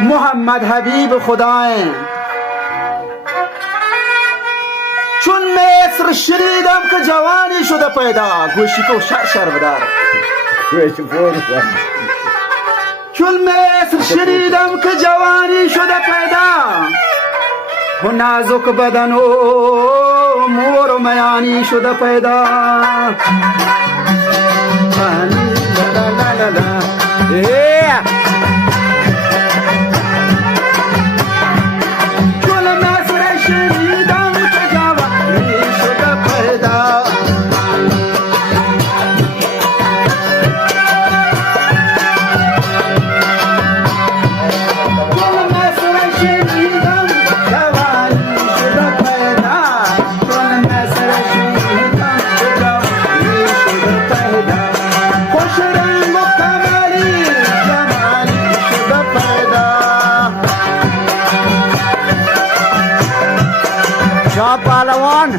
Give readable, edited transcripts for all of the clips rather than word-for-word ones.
محمد حبیب خدایم چون مصر شنیدم که جوانی شده پیدا گوشی کو شر بدار چون مصر شنیدم که جوانی شده پیدا و نازک بدن و مور و میانی شده پیدا पहलवान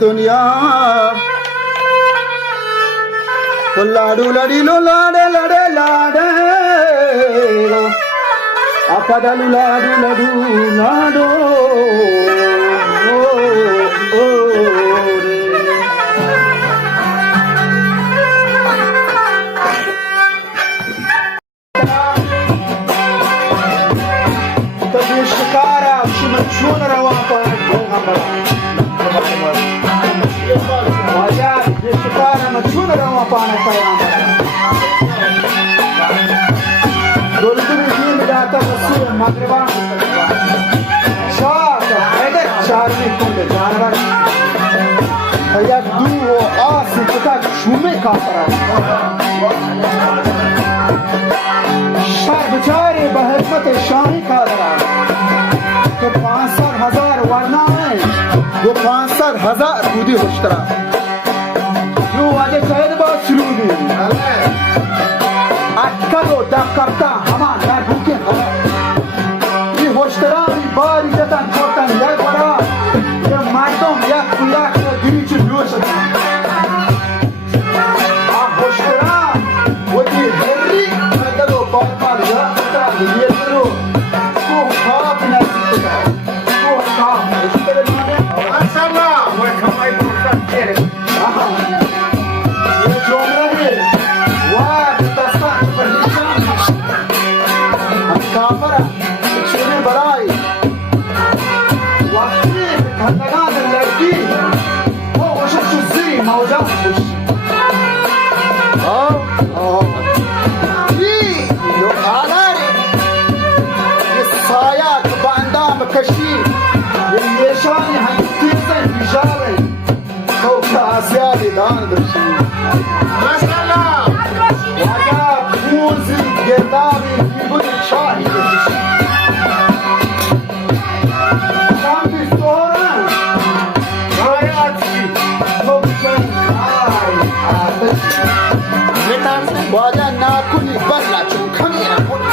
दुनिया लाडू लड़ी लो लाडे लड़े लाडे अपदलू लाडू लडू लाडो शिकारा शिमचून रवा पर مدفون روا پانا پیغمبر دولتون دین داتا رسول مغربان شاہ حیدر چارمی کنده جانور یک دو و آسی کتاک شومه کافران شهر بچاری به حکمت شاهی کادران که 500,000 ورنامه و 500,000 بودی هشتران واجه شاید با سلوبی اکل و دکرتا همان در بوکین این هشترانی باری جتن کتن یک برا یه مردم یک کلاک دیریچ لوشد هشتران و دی هری مدد و باید یا کتا یه درو کو خواب نسید کتا کو خواب هشترانی اصلا و کمای بکن كشي يشاني هنتيزن بجاري كوكا عسيالي دان درشي ما شاء الله وعجا بوزي قردابي يبود الشاهي درشي شام بيستورن راياتي كوكا عاتشي وعجا ناكوني برلا چوكمي ناكوني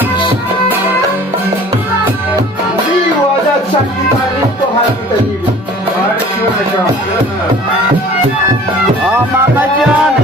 شكلي تعريف هاي تجيبي ماما جان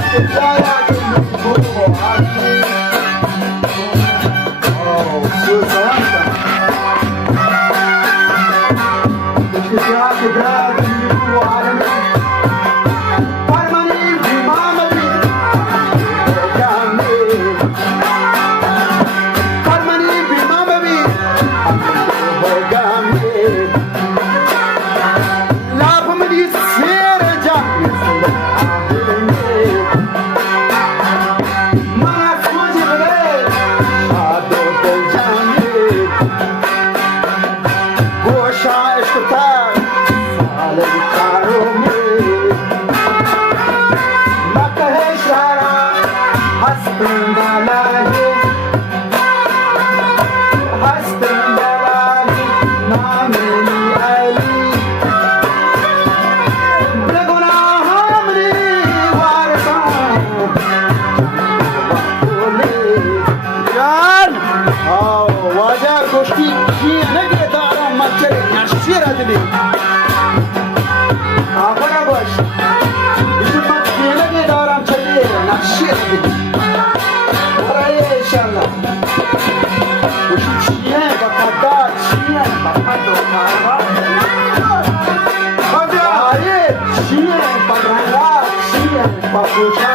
Papucha